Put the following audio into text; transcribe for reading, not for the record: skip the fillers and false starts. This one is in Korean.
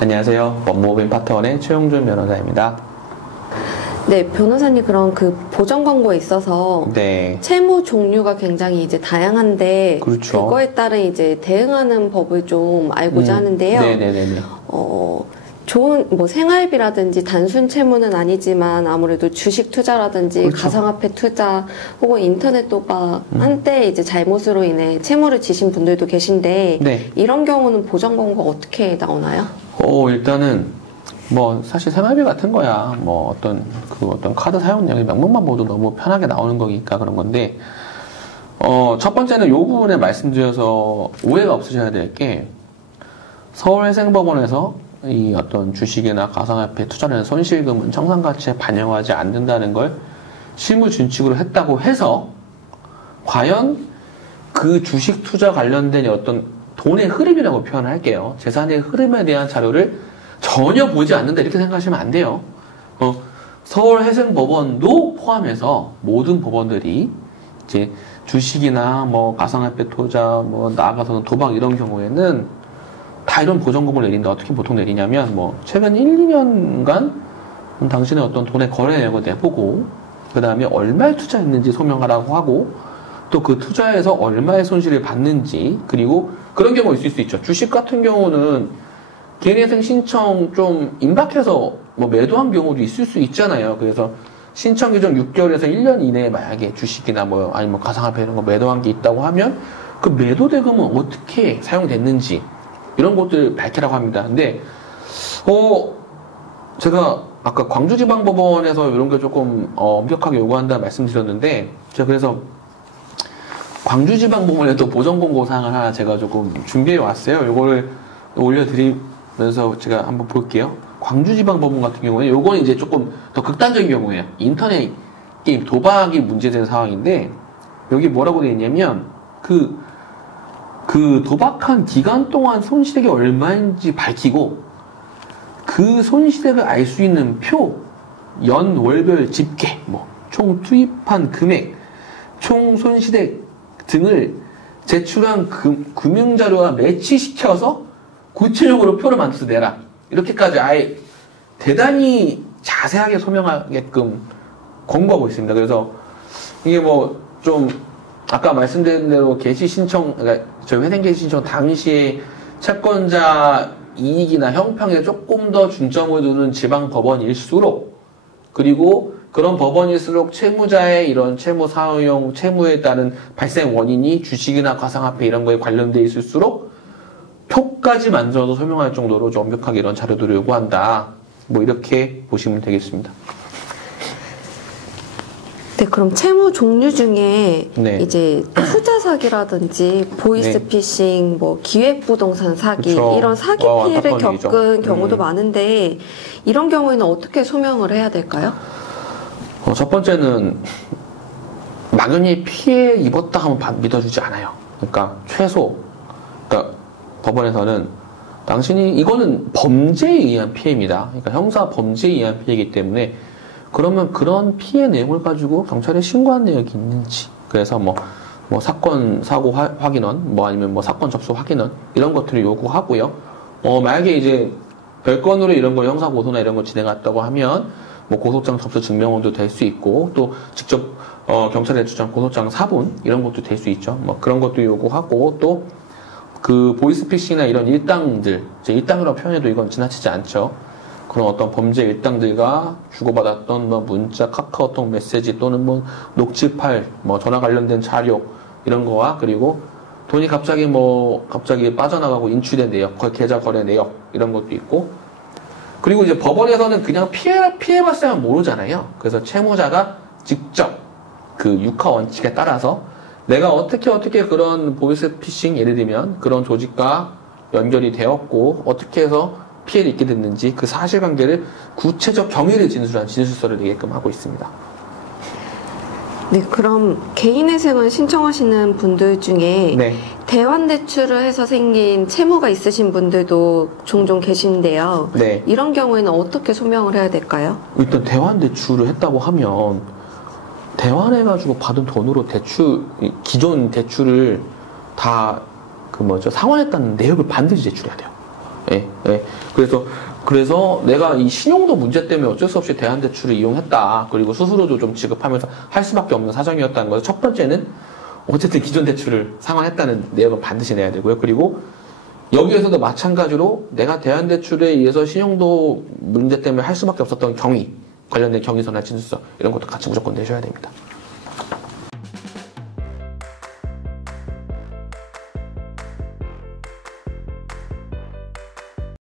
안녕하세요. 법무법인 파트원의 최용준 변호사입니다. 네, 변호사님, 그럼 그 보전 광고에 있어서 네. 채무 종류가 굉장히 이제 다양한데 그렇죠. 그거에 따른 이제 대응하는 법을 좀 알고자 하는데요. 네네네네. 좋은 뭐 생활비라든지 단순 채무는 아니지만 아무래도 주식 투자라든지 그렇죠. 가상화폐 투자 혹은 인터넷 도박 한때 이제 잘못으로 인해 채무를 지신 분들도 계신데 네. 이런 경우는 보전 광고가 어떻게 나오나요? 일단은 뭐 사실 생활비 같은 거야. 뭐 어떤 카드 사용량의 명목만 봐도 너무 편하게 나오는 거니까 그런 건데 첫 번째는 요 부분에 말씀드려서 오해가 없으셔야 될 게 서울회생법원에서 이 어떤 주식이나 가상화폐 투자는 손실금은 청산가치에 반영하지 않는다는 걸 실무 준칙으로 했다고 해서 과연 그 주식 투자 관련된 어떤 돈의 흐름이라고 표현을 할게요. 재산의 흐름에 대한 자료를 전혀 보지 않는다 이렇게 생각하시면 안 돼요. 서울회생법원도 포함해서 모든 법원들이 이제 주식이나 뭐 가상화폐 투자 뭐 나아가서는 도박 이런 경우에는 다 이런 보전금을 내린다. 어떻게 보통 내리냐면 뭐 최근 1, 2년간 당신의 어떤 돈의 거래 내역을 내보고 그 다음에 얼마에 투자했는지 소명하라고 하고 또 그 투자에서 얼마의 손실을 받는지 그리고 그런 경우가 있을 수 있죠. 주식 같은 경우는 개인회생 신청 좀 임박해서 뭐 매도한 경우도 있을 수 있잖아요. 그래서 신청 기준 6개월에서 1년 이내에 만약에 주식이나 뭐 아니면 가상화폐 이런 거 매도한 게 있다고 하면 그 매도 대금은 어떻게 사용됐는지 이런 것들 밝히라고 합니다. 근데 제가 아까 광주지방법원에서 이런 게 조금 엄격하게 요구한다 말씀드렸는데 제가 그래서 광주지방법원에도 보전공고 사항을 하나 제가 조금 준비해 왔어요. 요거를 올려드리면서 제가 한번 볼게요. 광주지방법원 같은 경우에 요거는 이제 조금 더 극단적인 경우예요. 인터넷 게임 도박이 문제된 상황인데 여기 뭐라고 되어 있냐면 그 도박한 기간 동안 손실액이 얼마인지 밝히고 그 손실액을 알 수 있는 표, 연, 월별 집계, 뭐 총 투입한 금액, 총 손실액 등을 제출한 금융자료와 매치시켜서 구체적으로 표를 만들어서 내라. 이렇게까지 아예 대단히 자세하게 소명하게끔 권고하고 있습니다. 그래서 이게 뭐 좀 아까 말씀드린 대로 개시 신청, 그러니까 저희 회생 개시 신청 당시에 채권자 이익이나 형평에 조금 더 중점을 두는 지방 법원일수록 그리고 그런 법원일수록 채무자의 이런 채무 사용, 채무에 따른 발생 원인이 주식이나 가상화폐 이런 거에 관련돼 있을수록 표까지 만들어서 설명할 정도로 좀 완벽하게 이런 자료들을 요구한다. 뭐 이렇게 보시면 되겠습니다. 네, 그럼 채무 종류 중에 네. 이제 투자 사기라든지 보이스피싱, 뭐 기획부동산 사기 그쵸. 이런 사기 피해를 안타까운 일이죠. 겪은 경우도 많은데 이런 경우에는 어떻게 소명을 해야 될까요? 첫 번째는 막연히 피해 입었다 하면 믿어주지 않아요. 그러니까 그러니까 법원에서는 당신이 이거는 범죄에 의한 피해입니다. 그러니까 형사 범죄에 의한 피해이기 때문에 그러면 그런 피해 내용을 가지고 경찰에 신고한 내역이 있는지 그래서 뭐 사건 사고 확인원 뭐 아니면 뭐 사건 접수 확인원 이런 것들을 요구하고요. 만약에 이제 별건으로 이런 거 형사 고소나 이런 거 진행했다고 하면 뭐 고소장 접수 증명원도 될 수 있고 또 직접 경찰에 제출한 고소장 사본 이런 것도 될 수 있죠. 뭐 그런 것도 요구하고 또 그 보이스피싱이나 이런 일당들 일당이라고 표현해도 이건 지나치지 않죠. 그런 어떤 범죄 일당들과 주고받았던 뭐 문자, 카카오톡 메시지 또는 뭐 녹취 파일, 뭐 전화 관련된 자료 이런 거와 그리고 돈이 갑자기 빠져나가고 인출된 내역, 계좌 거래 내역 이런 것도 있고 그리고 이제 법원에서는 그냥 피해 발생은 모르잖아요. 그래서 채무자가 직접 그 육하 원칙에 따라서 내가 어떻게 그런 보이스피싱 예를 들면 그런 조직과 연결이 되었고 어떻게 해서 피해를 입게 됐는지 그 사실관계를 구체적 경위를 진술한 진술서를 내게끔 하고 있습니다. 네, 그럼 개인회생을 신청하시는 분들 중에 네. 대환대출을 해서 생긴 채무가 있으신 분들도 종종 계신데요. 네. 이런 경우에는 어떻게 소명을 해야 될까요? 일단 대환대출을 했다고 하면 대환해가지고 받은 돈으로 기존 대출을 다 상환했다는 내역을 반드시 제출해야 돼요. 예, 예. 그래서 내가 이 신용도 문제 때문에 어쩔 수 없이 대한대출을 이용했다. 그리고 수수료도 좀 지급하면서 할 수밖에 없는 사정이었다는 거죠. 첫 번째는 어쨌든 기존 대출을 상환했다는 내역은 반드시 내야 되고요. 그리고 여기에서도 마찬가지로 내가 대한대출에 의해서 신용도 문제 때문에 할 수밖에 없었던 경위, 관련된 경위서나 진술서 이런 것도 같이 무조건 내셔야 됩니다.